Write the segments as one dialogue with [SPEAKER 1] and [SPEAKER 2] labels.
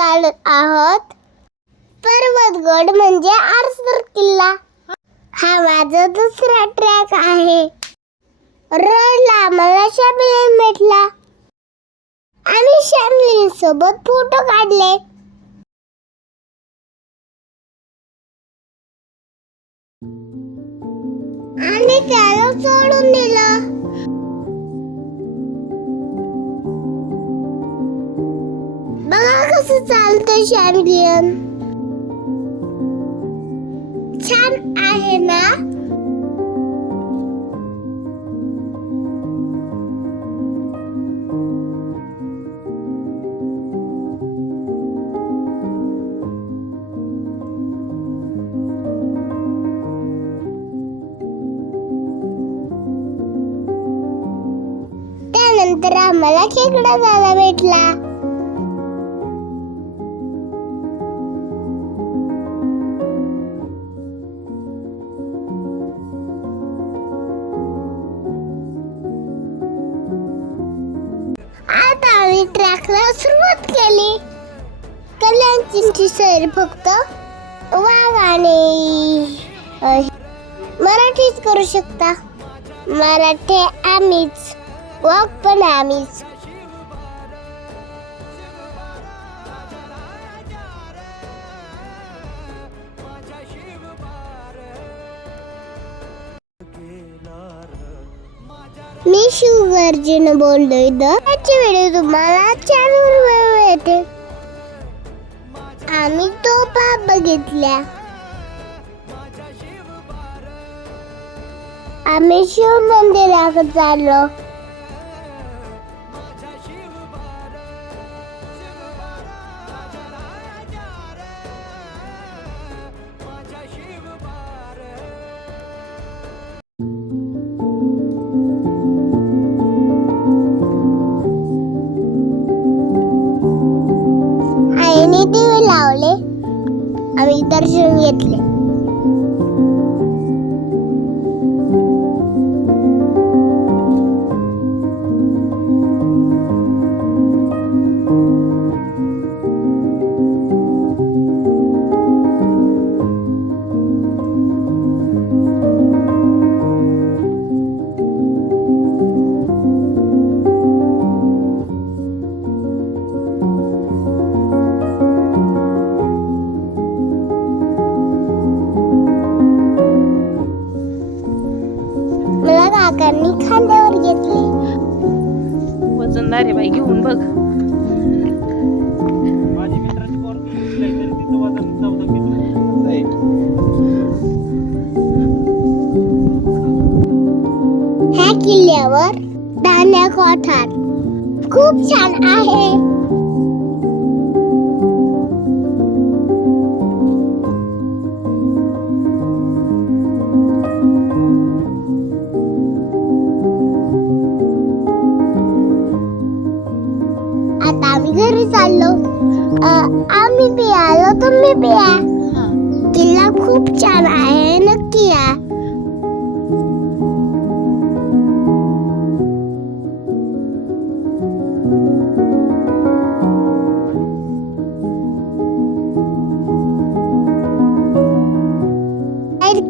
[SPEAKER 1] चालत आहोत. पर्वतगड म्हणजे आरसर किल्ला. हा माझा दुसरा ट्रॅक आहे. रोडला मला शॅमलिन भेटला आम्ही शॅमलिन सोबत फोटो काढले. आणि त्याला सोडून दिलं. कसं चालतं शॅम्पियन छान आहे ना? त्यानंतर आम्हाला खेकडा जायला भेटला. आता आम्ही ट्रॅकला सुरुवात केली. कल्याणची सैर फक्त वाघ आणि मराठीच करू शकता. मराठी आम्हीच. वाघ पण आम्हीच. मी शिवगर्जीनं बोललोय त्याची व्हिडिओ तुम्हाला चॅनलवर येते आम्ही तो पाप बघितल्या. आम्ही शिव मंदिराकडे चाललो. लावले. आम्ही दर्शन घेतले. काकांनी खांद्यावर घेतले
[SPEAKER 2] वजनदार आहे बाई घेऊन बघ.
[SPEAKER 1] ह्या किल्ल्यावर धान्य कोठार. खूप छान आहे. आता आम्ही घरी चाललो. आम्ही आलो तुम्ही बी या किल्ला खूप छान आहे नक्की या.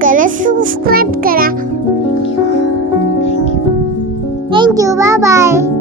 [SPEAKER 1] करा सबस्क्राईब करा. Thank you bye bye